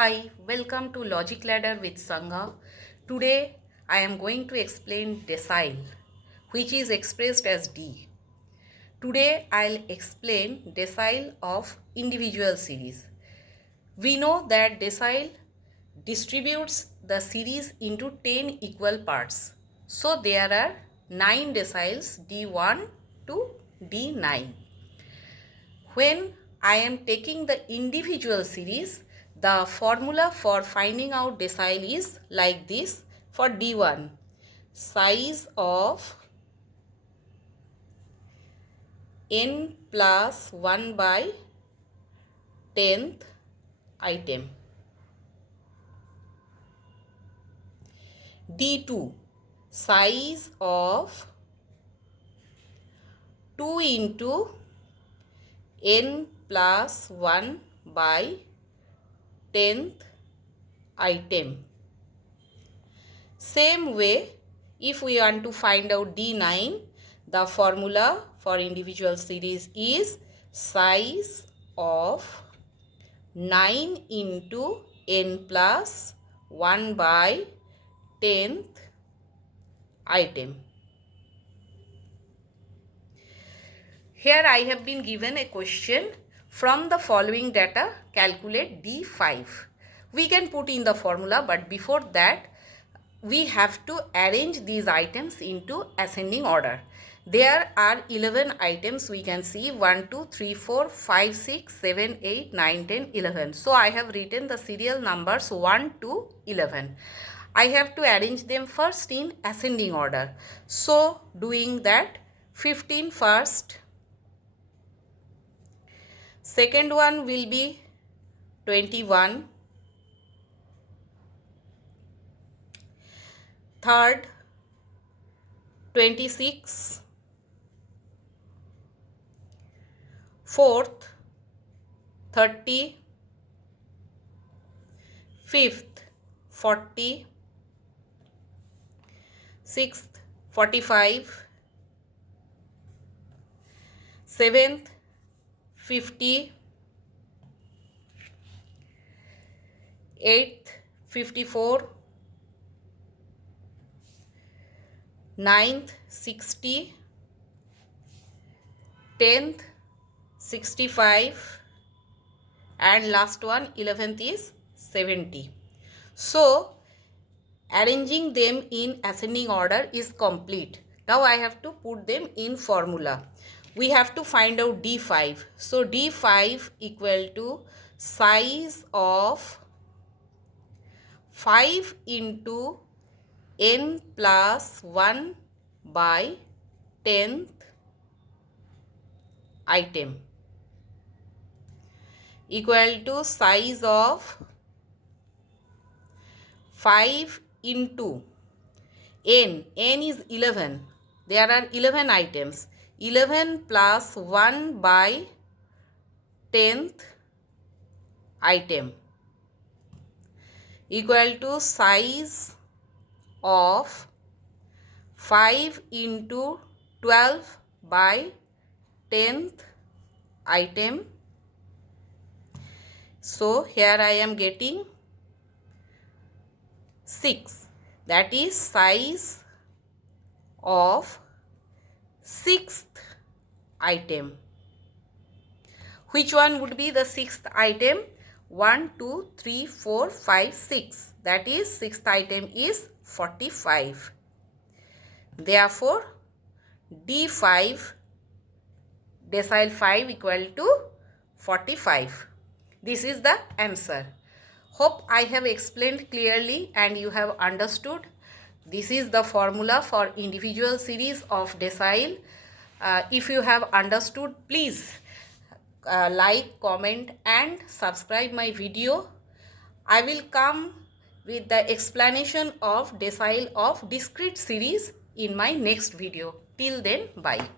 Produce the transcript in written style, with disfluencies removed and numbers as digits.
Hi, welcome to Logic Ladder with Sangha. Today I am going to explain decile, which is expressed as D. Today I'll explain decile of individual series. We know that decile distributes the series into 10 equal parts. So there are 9 deciles D1 to D9. When I am taking the individual series, the formula for finding out decile is like this. For D1, size of n plus 1 by 10th item. D2, size of 2 into n plus 1 by 10th item. Same way, if we want to find out D9, the formula for individual series is size of 9 into n plus 1 by 10th item. Here I have been given a question. From the following data, calculate D5. We can put in the formula, but before that, we have to arrange these items into ascending order. There are 11 items we can see 1, 2, 3, 4, 5, 6, 7, 8, 9, 10, 11. So I have written the serial numbers 1 to 11. I have to arrange them first in ascending order. So doing that, 15 first. Second one will be 21. Third, 26. Fourth, 30. Fifth, 40. Sixth, 45. Seventh, 50. Eighth, 54. Ninth, 60. 10th, 65. And last one, 11th is 70. So, arranging them in ascending order is complete. Now I have to put them in formula. We have to find out D5. So D5 equal to size of 5 into n plus 1 by 10th item equal to size of 5 into n is 11. There are 11 items. 11 plus 1 by 10th item equal to size of 5 into 12 by 10th item. So here I am getting 6. That is size of 6th item. Which one would be the 6th item? 1, 2, 3, 4, 5, 6. That is 6th item is 45. Therefore, D5 decile 5 equal to 45. This is the answer. Hope I have explained clearly and you have understood. This is the formula for individual series of decile. If you have understood, please like, comment and subscribe my video. I will come with the explanation of decile of discrete series in my next video. Till then, bye.